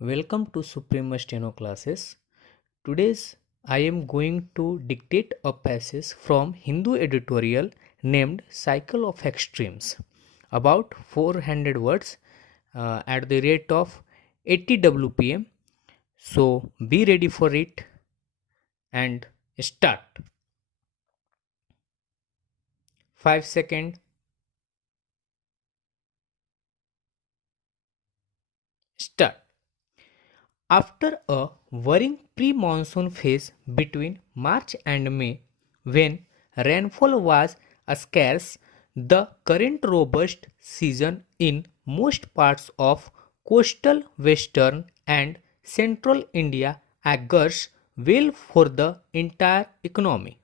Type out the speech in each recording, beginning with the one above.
Welcome to Supreme Steno classes. Today's I am going to dictate a passage from Hindu editorial named Cycle of Extremes, about 400 words at the rate of 80 WPM. So be ready for it and start. 5 second start. After a worrying pre-monsoon phase between March and May, when rainfall was scarce, the current robust season in most parts of coastal western and central India augurs well for the entire economy,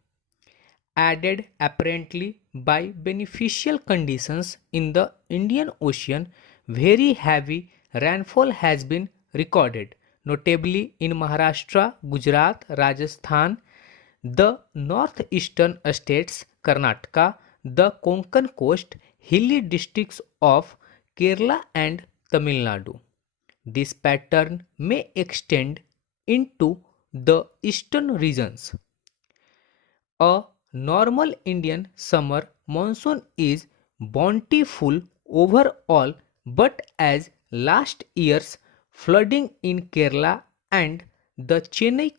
added apparently by beneficial conditions in the Indian Ocean. Very heavy rainfall has been recorded, notably in Maharashtra, Gujarat, Rajasthan, the northeastern states, Karnataka, the Konkan coast, hilly districts of Kerala and Tamil Nadu. This pattern may extend into the eastern regions. A normal Indian summer monsoon is bountiful overall, but as last year's flooding in Kerala and the Chennai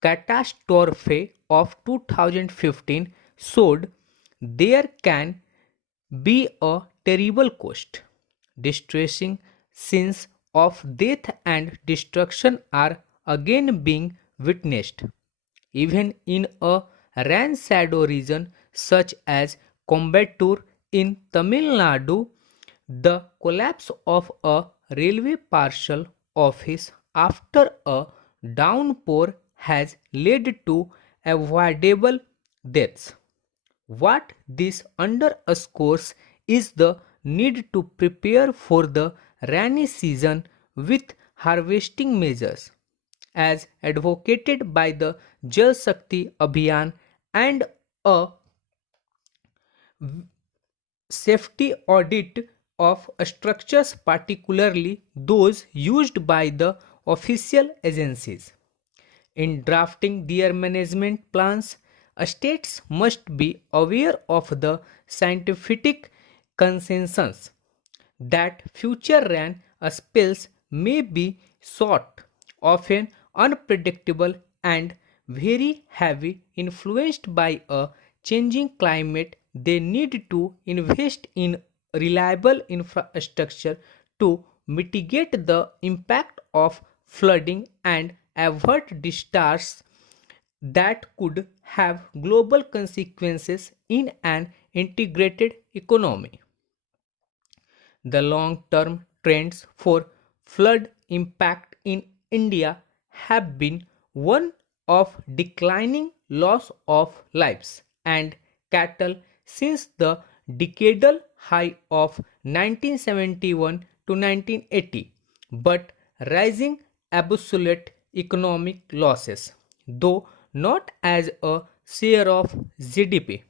catastrophe of 2015 showed, there can be a terrible cost. Distressing scenes of death and destruction are again being witnessed. Even in a rain shadow region such as Coimbatore in Tamil Nadu, the collapse of a railway parcel office after a downpour has led to avoidable deaths. What this underscores is the need to prepare for the rainy season with harvesting measures, as advocated by the Jal Shakti Abhiyan, and a safety audit of structures, particularly those used by the official agencies. In drafting their management plans, states must be aware of the scientific consensus that future rain spells may be short, often unpredictable, and very heavy, influenced by a changing climate. They need to invest in reliable infrastructure to mitigate the impact of flooding and avert disasters that could have global consequences in an integrated economy. The long term trends for flood impact in India have been one of declining loss of lives and cattle since the decadal high of 1971 to 1980, but rising absolute economic losses, though not as a share of GDP.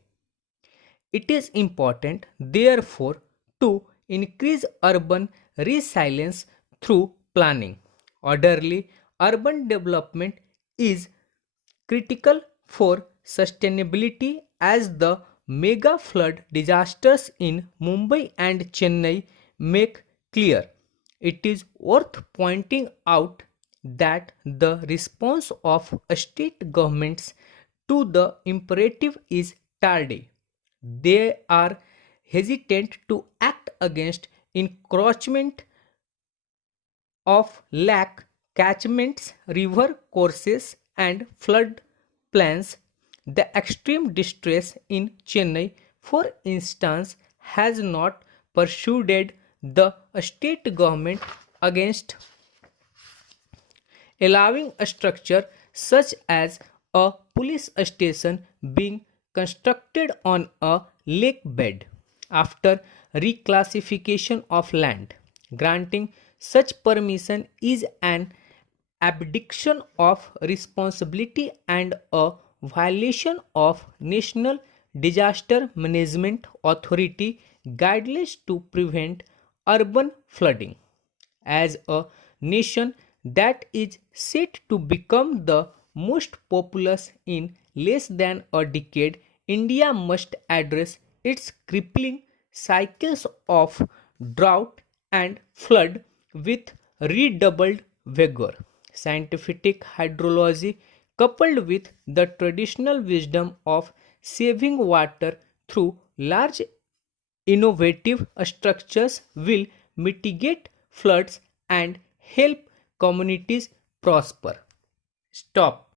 It is important, therefore, to increase urban resilience through planning. Orderly urban development is critical for sustainability, as the mega flood disasters in Mumbai and Chennai make clear. It is worth pointing out that the response of state governments to the imperative is tardy. They are hesitant to act against encroachment of lake catchments, river courses, and flood plans. The extreme distress in Chennai, for instance, has not persuaded the state government against allowing a structure such as a police station being constructed on a lake bed after reclassification of land. Granting such permission is an abdication of responsibility and a violation of National Disaster Management Authority guidelines to prevent urban flooding. As a nation that is set to become the most populous in less than a decade, India must address its crippling cycles of drought and flood with redoubled vigor. Scientific hydrology, coupled with the traditional wisdom of saving water through large innovative structures, will mitigate floods and help communities prosper. Stop.